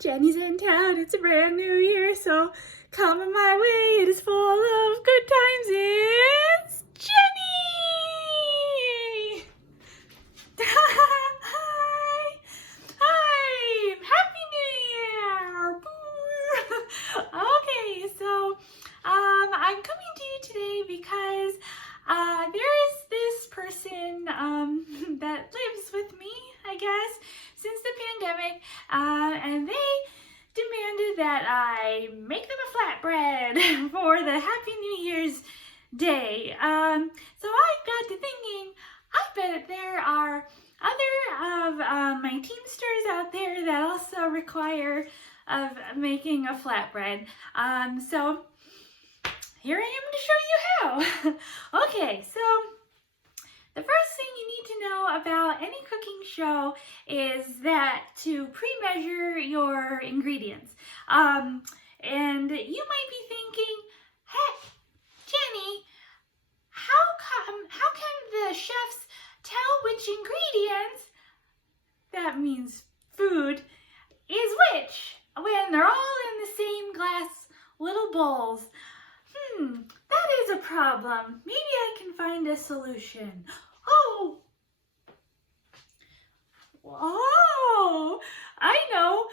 Jenny's in town, it's a brand new year, so coming my way, it is full of good times, it's Jenny! Hi! Hi! Happy New Year! Okay, so I'm coming to you today because there is this person that lives with me, I guess, since the pandemic, and they demanded that I make them a flatbread for the Happy New Year's Day. So I got to thinking, I bet there are other of my Teamsters out there that also require of making a flatbread. So here I am to show you how. Okay, so the first thing you need to know about any cooking show is that to pre-measure your ingredients. And you might be thinking, hey, Jenny, how can the chefs tell which ingredients, that means food, is which when they're all in the same glass little bowls? That is a problem. Maybe I can find a solution. Oh, I know.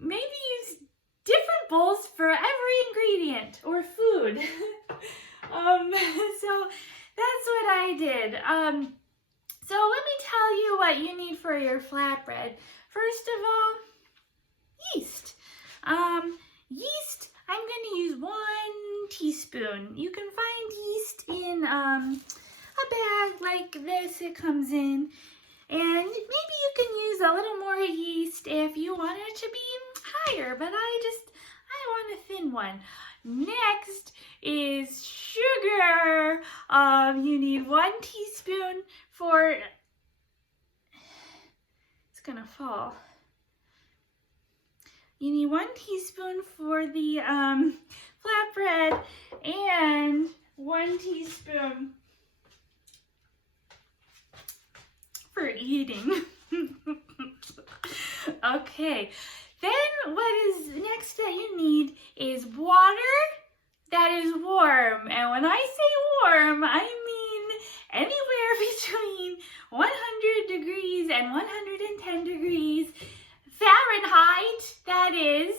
Maybe use different bowls for every ingredient or food. So that's what I did. So let me tell you what you need for your flatbread. First of all, yeast. Yeast, I'm going to use 1 teaspoon. You can find yeast in a bag like this it comes in. And maybe you can use a little more yeast if you want it to be higher, but I want a thin one. Next is sugar. You need 1 teaspoon for, it's gonna fall. You need 1 teaspoon for the flatbread and 1 teaspoon for eating. Okay, then what is next that you need is water that is warm. And when I say warm, I mean anywhere between 100 degrees and 110 degrees Fahrenheit, that is.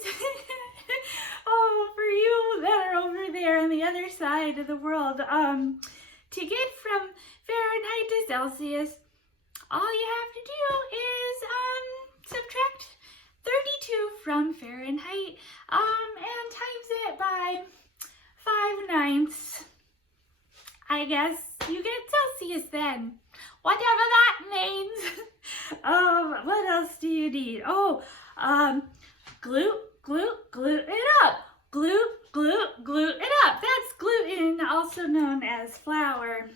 Oh, for you that are over there on the other side of the world, to get from Fahrenheit to Celsius, all you have to do is subtract 32 from Fahrenheit and times it by 5/9. I guess you get Celsius then. Whatever that means. What else do you need? Glute it up. Glute it up. That's gluten, also known as flour.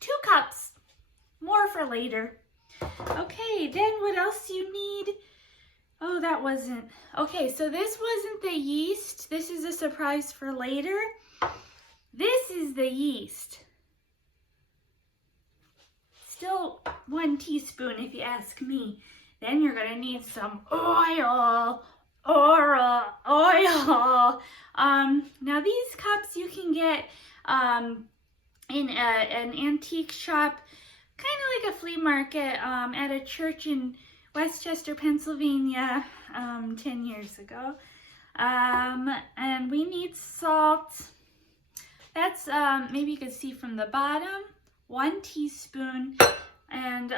2 cups. More for later. Okay, then what else do you need? Oh, that wasn't. Okay, so this wasn't the yeast. This is a surprise for later. This is the yeast. Still 1 teaspoon if you ask me. Then you're gonna need some oil. Now these cups you can get in an antique shop, kind of like a flea market at a church in Westchester, Pennsylvania, 10 years ago. And we need salt. That's, maybe you can see from the bottom, 1 teaspoon. And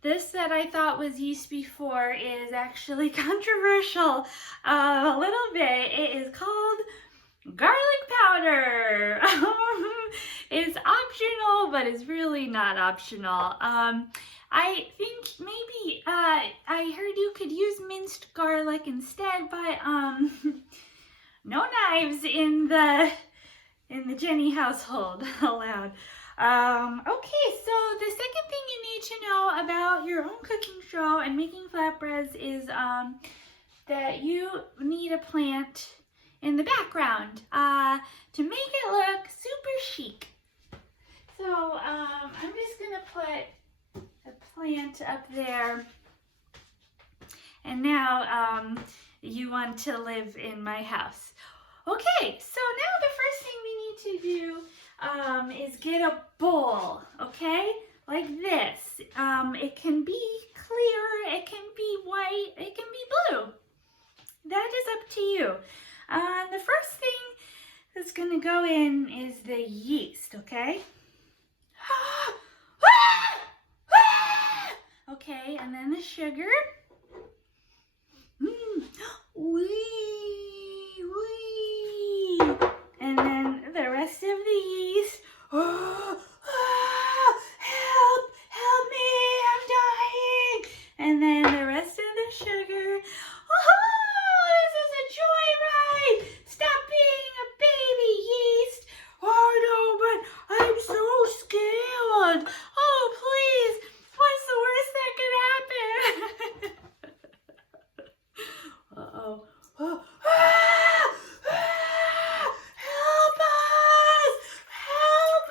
this that I thought was yeast before is actually controversial a little bit. It is called garlic powder. It's optional, but it's really not optional. I think maybe I heard you could use minced garlic instead, but no knives in the Jenny household allowed. Okay, so the second thing you need to know about your own cooking show and making flatbreads is that you need a plant in the background to make it look super chic. So I'm just gonna put a plant up there and now you want to live in my house. Okay, so now the first thing we need to do is get a bowl, okay? Like this. It can be clear, it can be white, it can be blue. That is up to you. The first thing that's going to go in is the yeast, okay? Okay, and then the sugar. And then the rest of the yeast. Help me, I'm dying. And then the rest of the sugar. This is a joyride. Stop being a baby yeast. Oh no, but I'm so scared. Oh please, what's the worst that could happen? Uh-oh. Oh. Help us! Help!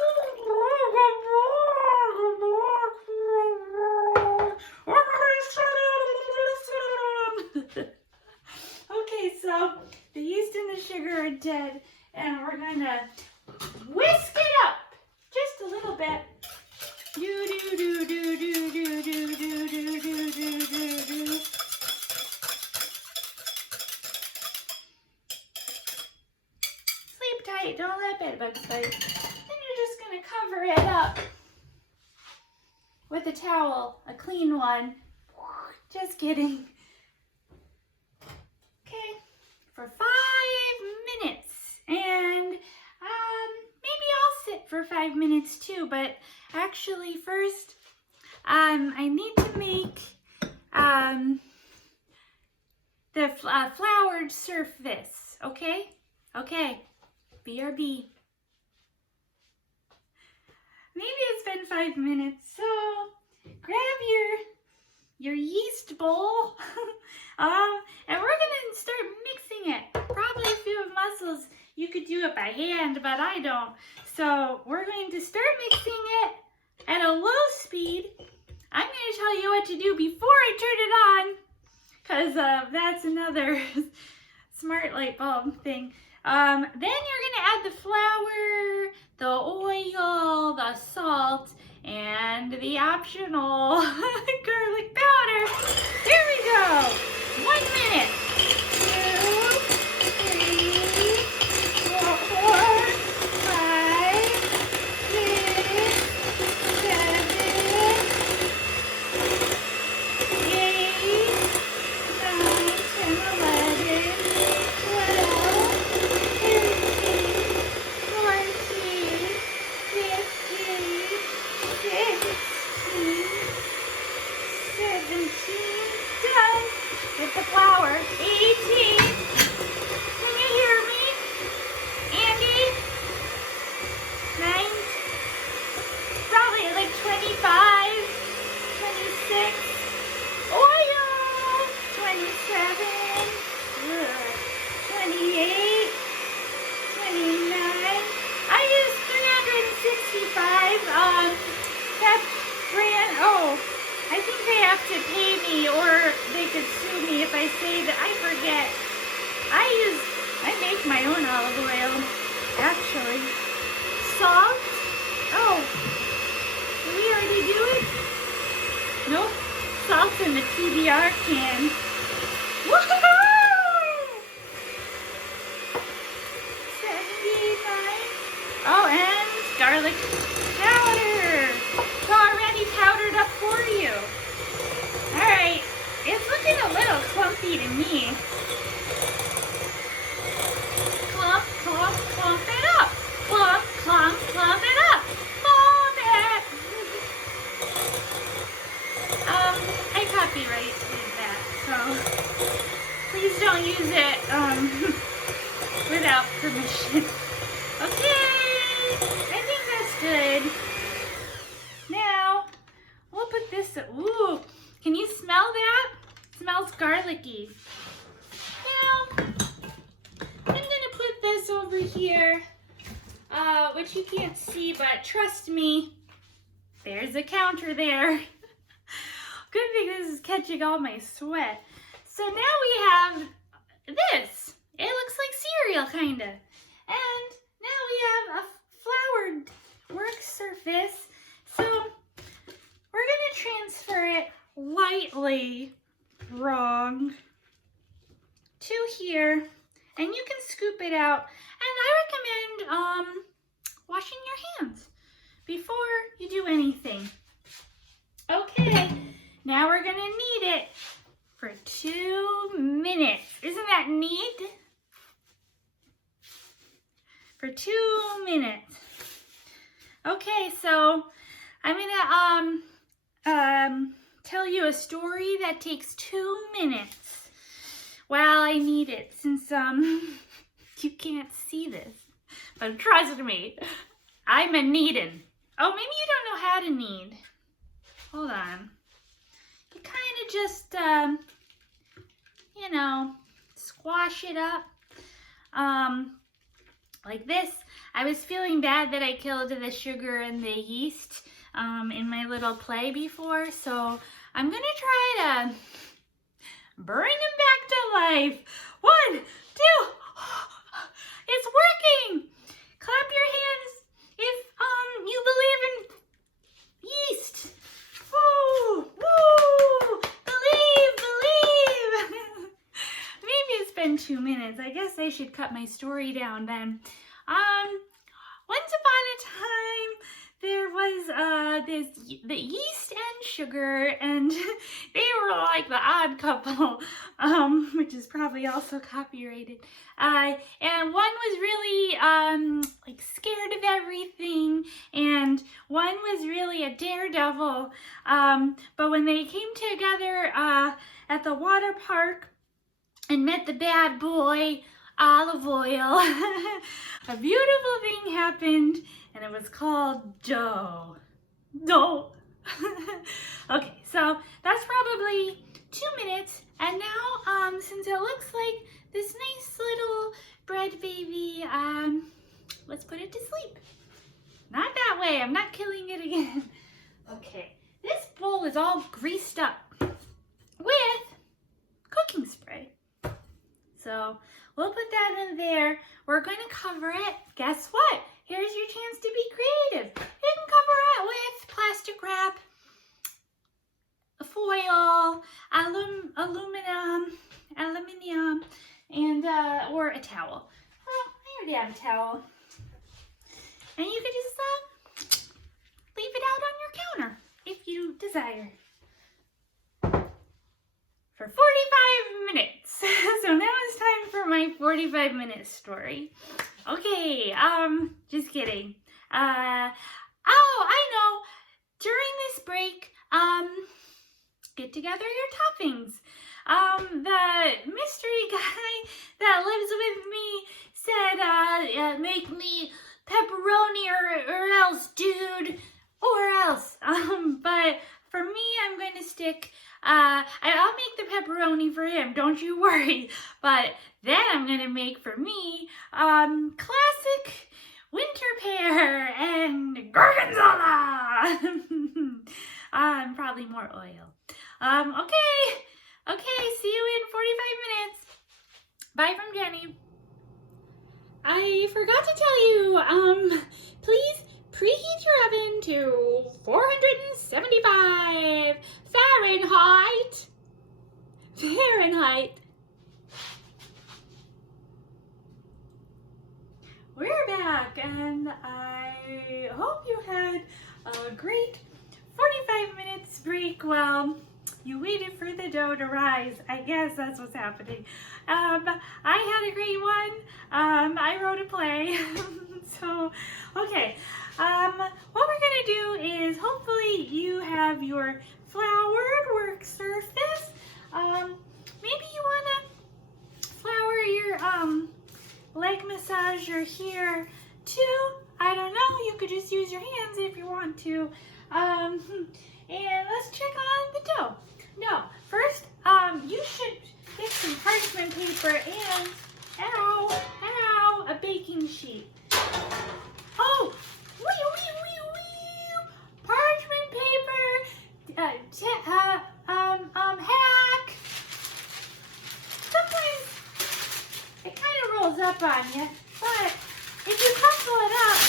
Okay, so the yeast and the sugar are dead, and we're gonna whisk it up just a little bit. Do do do do do do do do do do do do. Sleep tight, don't let bedbugs bite. Then you're just gonna cover it up with a towel, a clean one. Just kidding. Okay, for 5 minutes, and maybe I'll sit for 5 minutes too, but actually first I need to make the floured surface, okay? Okay, BRB. Maybe it's been 5 minutes, so grab your yeast bowl, and we're gonna start mixing it. Probably if you have muscles, you could do it by hand, but I don't. So we're going to start mixing it at a low speed. I'm going to tell you what to do before I turn it on, because that's another smart light bulb thing. Then you're going to add the flour, the oil, the salt, and the optional garlic powder. Here we go. 1 minute. 2, 3, 4, 5, 6, 7, 8, 9, 10, 11, 12, 13, 14, 15, 16, 17, done. With the flour, 18. Can you hear me? Andy? 9, probably like 25, 26. Oil, 27, 28, 29. I used 365. That brand, oh, I think they have to pay me, or they could sue me if I say that. I forget. I make my own olive oil, actually. Salt. Oh, did we already do it? Nope. Salt's in the PBR can. Woohoo! 79. Oh, and garlic powder. It's already powdered up for you. Alright, it's looking a little clumpy to me. Clump, clump, clump it up. Clump, clump, clump it up. Clump it. I copyrighted that, so please don't use it without permission. Okay, I think that's good. Now, we'll put this, ooh, can you smell that? It smells garlicky. Now, I'm gonna put this over here, which you can't see, but trust me, there's a counter there. Good thing this is catching all my sweat. So now we have this. It looks like cereal, kinda. And now we have a floured work surface. So we're gonna transfer it lightly wrong to here, and you can scoop it out. And I recommend washing your hands before you do anything. Okay, now we're gonna knead it for 2 minutes. Isn't that neat? For 2 minutes. Okay, so I'm gonna tell you a story that takes 2 minutes while I knead it, since you can't see this, but trust me, I'm a kneadin'. Oh, maybe you don't know how to knead. Hold on. You kind of just, you know, squash it up, like this. I was feeling bad that I killed the sugar and the yeast, in my little play before, so I'm gonna try to bring them back to life. 1, 2, it's working! Clap your hands if, you believe in yeast. Woo! Woo! Believe! Maybe it's been 2 minutes. I guess I should cut my story down then. Once upon a time, there was the yeast and sugar, and they were like the odd couple, which is probably also copyrighted. And one was really like scared of everything, and one was really a daredevil. But when they came together at the water park and met the bad boy, Olive Oyl, a beautiful thing happened, and it was called dough. Dough. Okay, so that's probably 2 minutes, and now since it looks like this nice little bread baby, let's put it to sleep. Not that way, I'm not killing it again. Okay, this bowl is all greased up with cooking spray. So we'll put that in there. We're going to cover it. Guess what? Here's your chance to be creative. You can cover it with plastic wrap, foil, aluminum, and or a towel. Well, I already have a towel. And you can just leave it out on your counter if you desire. For 45 minutes. So now it's time for my 45-minute story. Okay, just kidding. Oh, I know. During this break, get together your toppings. The mystery guy that lives with me said, make me pepperoni or else, dude, or else. But for me, I'm going to stick, I'll make the pepperoni for him, don't you worry. But then I'm going to make for me, classic winter pear and gorgonzola. Probably more oil. Okay, see you in 45 minutes. Bye from Jenny. I forgot to tell you, please preheat your oven to 475 Fahrenheit. We're back, and I hope you had a great 45 minutes break while you waited for the dough to rise. I guess that's what's happening. I had a great one. I wrote a play. So, okay. What we're gonna do is hopefully you have your floured work surface. Maybe you wanna flour your leg massager here too. I don't know. You could just use your hands if you want to. And let's check on the dough. No, first, you should get some parchment paper and, a baking sheet. Oh, parchment paper, hack. up on you. But if you couple it up,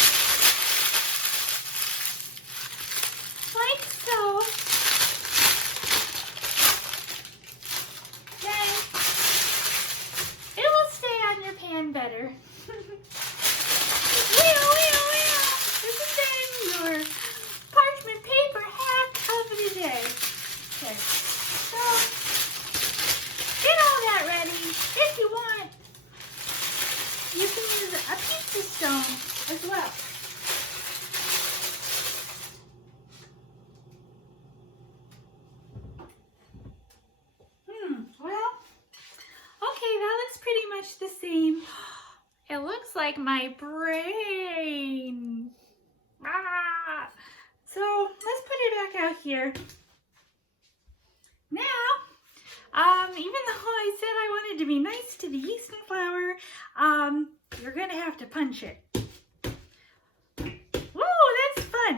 like so, then it will stay on your pan better. This has been your parchment paper hack of the day. Okay, so get all that ready. If you want, you can use a pizza stone as well. Well, okay, that looks pretty much the same. It looks like my brain. Ah. So let's put it back out here. Now, even though I said I wanted to be nice to the yeast and flour, you're gonna have to punch it. Woo, that's fun.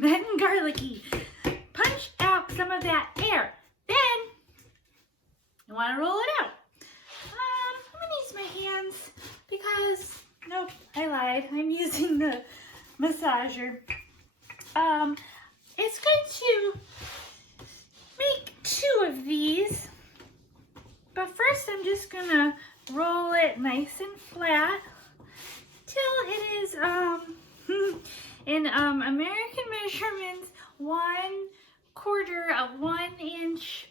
That and garlicky. Punch out some of that air. Then you want to roll it out. I'm gonna use my hands because nope, I lied. I'm using the massager. It's good to make 2 of these, but first I'm just gonna roll it nice and flat till it is in American measurements 1/4 of 1 inch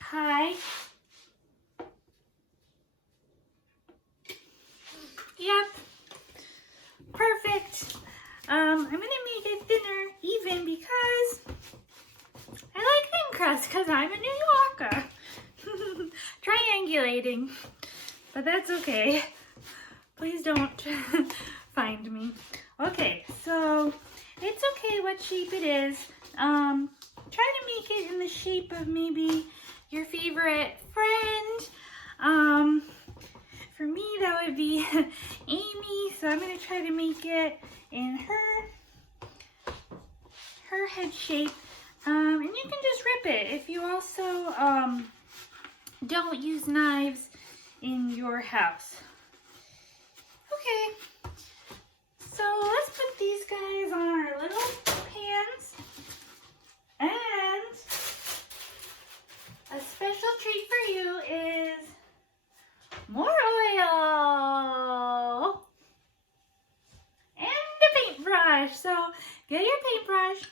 high. Yep, perfect. I'm gonna make it thinner even because I like thin crust because I'm a New Yorker. Triangulating, but that's okay. Please don't find me. Okay, so it's okay what shape it is. Try to make it in the shape of maybe your favorite friend. For me, that would be Amy, so I'm going to try to make it in her head shape. And you can just rip it if you also don't use knives in your house. Okay, so let's put these guys on our little pans. And a special treat for you is more oil and a paintbrush. So get your paintbrush.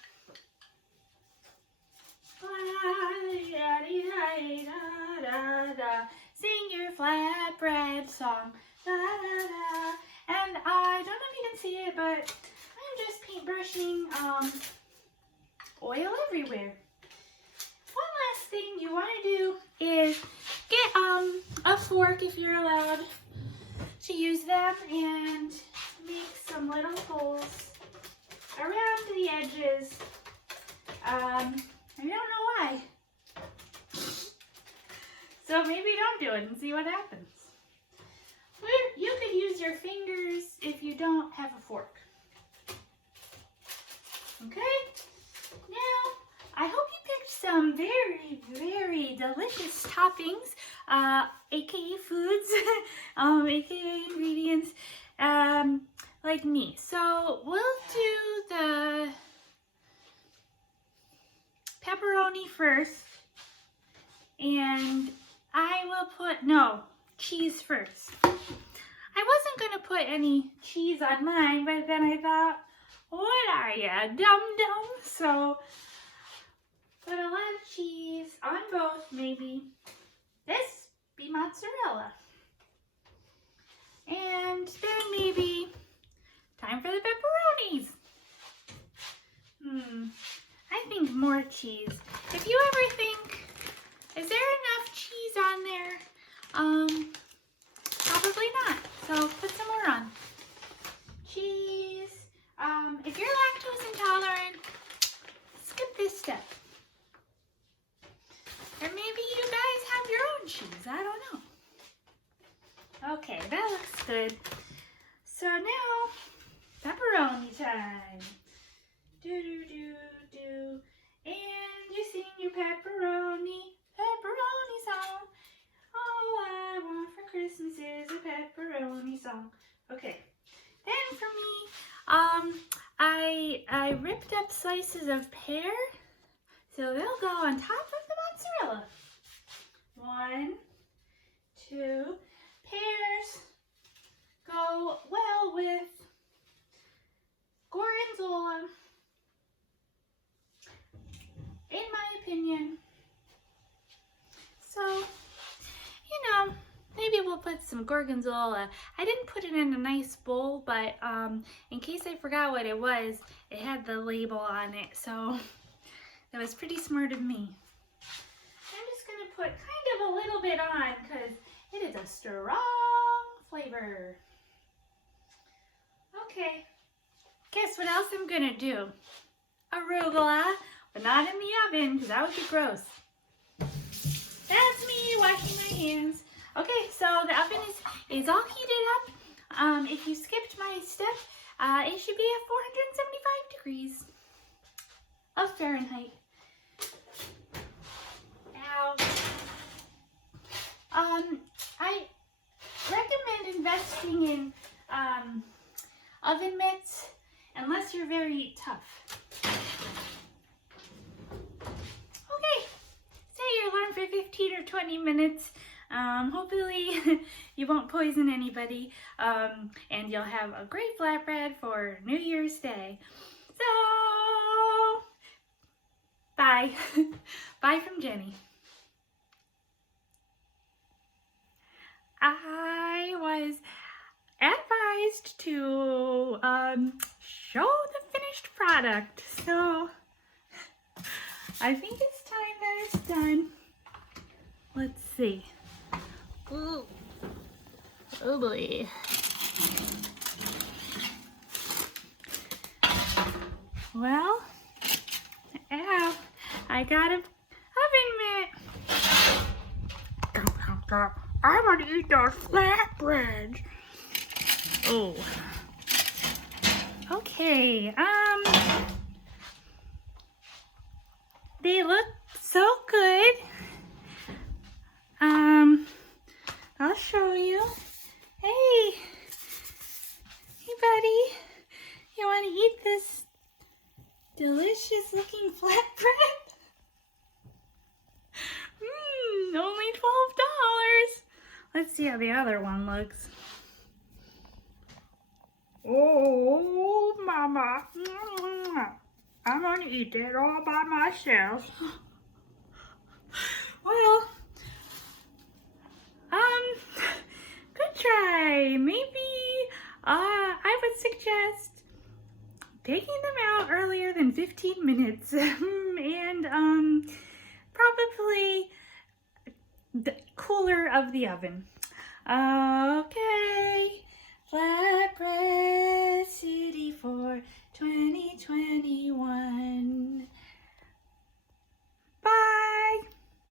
Sing your flatbread song. And I don't know if you can see it, but I'm just paintbrushing oil everywhere. One last thing you want to do is get a fork if you're allowed to use them and make some little holes around the edges. I don't know why. So maybe don't do it and see what happens. You could use your fingers if you don't have a fork. Okay? Now, I hope you picked some very, very delicious toppings, aka foods, aka ingredients, like me. So we'll do the pepperoni first, and I will put, cheese first. I wasn't going to put any cheese on mine, but then I thought, what are ya, dum-dum? So put a lot of cheese on both, maybe. This be mozzarella. And then maybe time for the pepperonis. I think more cheese. If you ever think, is there enough cheese on there? Probably not. So put some more on. Cheese. If you're lactose intolerant, skip this step. Or maybe you guys have your own cheese. I don't know. Okay, that looks good. So now, pepperoni time. Do. And you sing your pepperoni song. All I want for Christmas is I ripped up slices of pear, so they'll go on top of the mozzarella. 1, 2. Pears go well with gorgonzola, in my opinion. So, maybe we'll put some gorgonzola. I didn't put it in a nice bowl, but in case I forgot what it was, it had the label on it, so that was pretty smart of me. I'm just going to put kind of a little bit on because it is a strong flavor. Okay, guess what else I'm going to do? Arugula, but not in the oven because that would be gross. That's me washing my hands. Okay, so the oven is all heated up. If you skipped my step, it should be at 475 degrees of Fahrenheit. Now, I recommend investing in oven mitts unless you're very tough. Okay, set your alarm for 15 or 20 minutes. Hopefully you won't poison anybody, and you'll have a great flatbread for New Year's Day. So, bye. Bye from Jenny. I was advised to show the finished product, so I think it's time that it's done. Let's see. Ooh. Oh boy. Well, I got an oven mitt. I want to eat those flatbreads. Oh. Okay. They look so good. I'll show you. Hey buddy, you want to eat this delicious looking flatbread? Only $12. Let's see how the other one looks. Oh, mama. I'm gonna eat that all by myself. Well, good try. Maybe I would suggest taking them out earlier than 15 minutes and probably the cooler of the oven. Okay,